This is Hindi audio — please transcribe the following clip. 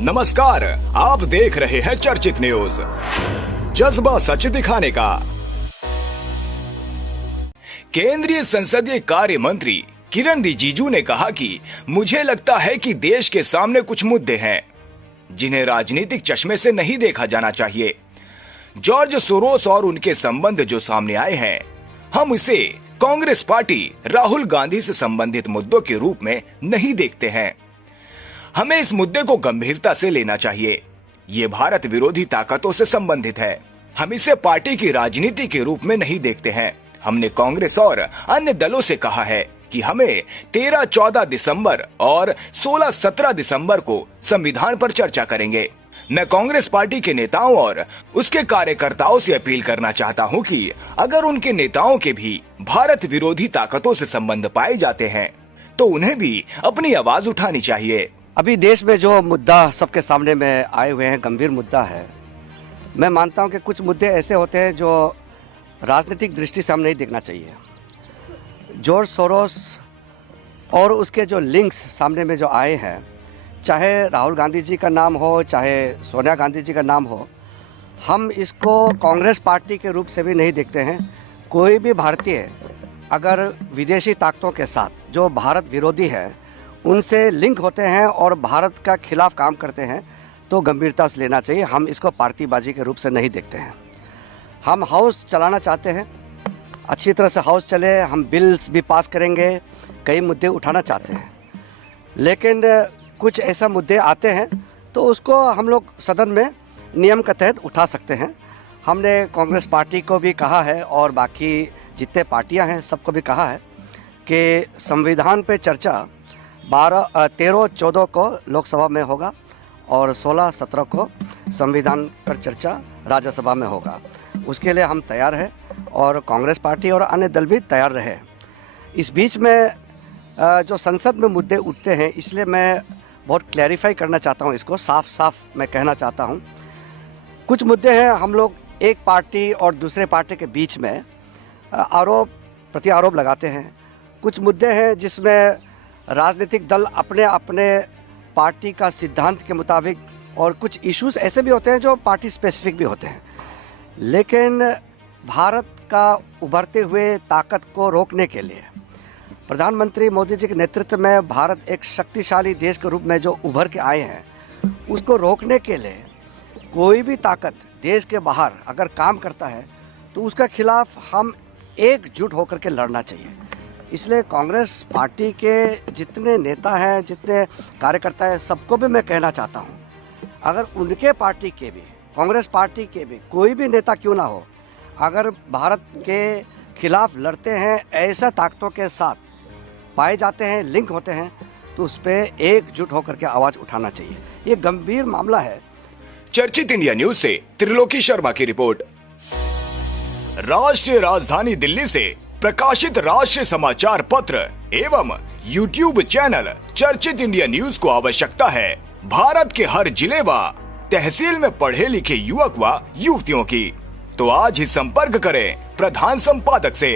नमस्कार, आप देख रहे हैं चर्चित न्यूज। जज्बा सच दिखाने का। केंद्रीय संसदीय कार्य मंत्री किरण रिजिजू ने कहा कि मुझे लगता है कि देश के सामने कुछ मुद्दे हैं जिन्हें राजनीतिक चश्मे से नहीं देखा जाना चाहिए। जॉर्ज सोरोस और उनके संबंध जो सामने आए हैं, हम इसे कांग्रेस पार्टी राहुल गांधी से संबंधित मुद्दों के रूप में नहीं देखते हैं। हमें इस मुद्दे को गंभीरता से लेना चाहिए। ये भारत विरोधी ताकतों से संबंधित है। हम इसे पार्टी की राजनीति के रूप में नहीं देखते हैं। हमने कांग्रेस और अन्य दलों से कहा है कि हमें 13-14 दिसंबर और 16-17 दिसंबर को संविधान पर चर्चा करेंगे। मैं कांग्रेस पार्टी के नेताओं और उसके कार्यकर्ताओं से अपील करना चाहता हूं कि अगर उनके नेताओं के भी भारत विरोधी ताकतों से संबंध पाए जाते हैं तो उन्हें भी अपनी आवाज उठानी चाहिए। अभी देश में जो मुद्दा सबके सामने में आए हुए हैं, गंभीर मुद्दा है। मैं मानता हूं कि कुछ मुद्दे ऐसे होते हैं जो राजनीतिक दृष्टि से हम नहीं देखना चाहिए। जॉर्ज सोरोस और उसके जो लिंक्स सामने में जो आए हैं, चाहे राहुल गांधी जी का नाम हो, चाहे सोनिया गांधी जी का नाम हो, हम इसको कांग्रेस पार्टी के रूप से भी नहीं देखते हैं। कोई भी भारतीय अगर विदेशी ताकतों के साथ जो भारत विरोधी है उनसे लिंक होते हैं और भारत का खिलाफ काम करते हैं तो गंभीरता से लेना चाहिए। हम इसको पार्टीबाजी के रूप से नहीं देखते हैं। हम हाउस चलाना चाहते हैं, अच्छी तरह से हाउस चले, हम बिल्स भी पास करेंगे, कई मुद्दे उठाना चाहते हैं, लेकिन कुछ ऐसा मुद्दे आते हैं तो उसको हम लोग सदन में नियम के तहत उठा सकते हैं। हमने कांग्रेस पार्टी को भी कहा है और बाकी जितने पार्टियां हैं सबको भी कहा है कि संविधान पे चर्चा 13-14 को लोकसभा में होगा और 16-17 को संविधान पर चर्चा राज्यसभा में होगा। उसके लिए हम तैयार हैं और कांग्रेस पार्टी और अन्य दल भी तैयार रहे। इस बीच में जो संसद में मुद्दे उठते हैं, इसलिए मैं बहुत क्लैरिफाई करना चाहता हूं, इसको साफ साफ मैं कहना चाहता हूं। कुछ मुद्दे हैं, हम लोग एक पार्टी और दूसरे पार्टी के बीच में आरोप प्रति आरोप लगाते हैं। कुछ मुद्दे हैं जिसमें राजनीतिक दल अपने अपने पार्टी का सिद्धांत के मुताबिक, और कुछ इश्यूज ऐसे भी होते हैं जो पार्टी स्पेसिफिक भी होते हैं, लेकिन भारत का उभरते हुए ताकत को रोकने के लिए प्रधानमंत्री मोदी जी के नेतृत्व में भारत एक शक्तिशाली देश के रूप में जो उभर के आए हैं, उसको रोकने के लिए कोई भी ताकत देश के बाहर अगर काम करता है तो उसके खिलाफ हम एकजुट होकर के लड़ना चाहिए। इसलिए कांग्रेस पार्टी के जितने नेता हैं, जितने कार्यकर्ता हैं, सबको भी मैं कहना चाहता हूं, अगर उनके पार्टी के भी, कांग्रेस पार्टी के भी कोई भी नेता क्यों ना हो, अगर भारत के खिलाफ लड़ते हैं, ऐसा ताकतों के साथ पाए जाते हैं, लिंक होते हैं, तो उस पर एकजुट होकर के आवाज उठाना चाहिए। ये गंभीर मामला है। चर्चित इंडिया न्यूज से त्रिलोकी शर्मा की रिपोर्ट। राष्ट्रीय राजधानी दिल्ली से प्रकाशित राष्ट्रीय समाचार पत्र एवं YouTube चैनल चर्चित इंडिया न्यूज को आवश्यकता है भारत के हर जिले व तहसील में पढ़े लिखे युवक व युवतियों की। तो आज ही संपर्क करें प्रधान संपादक से।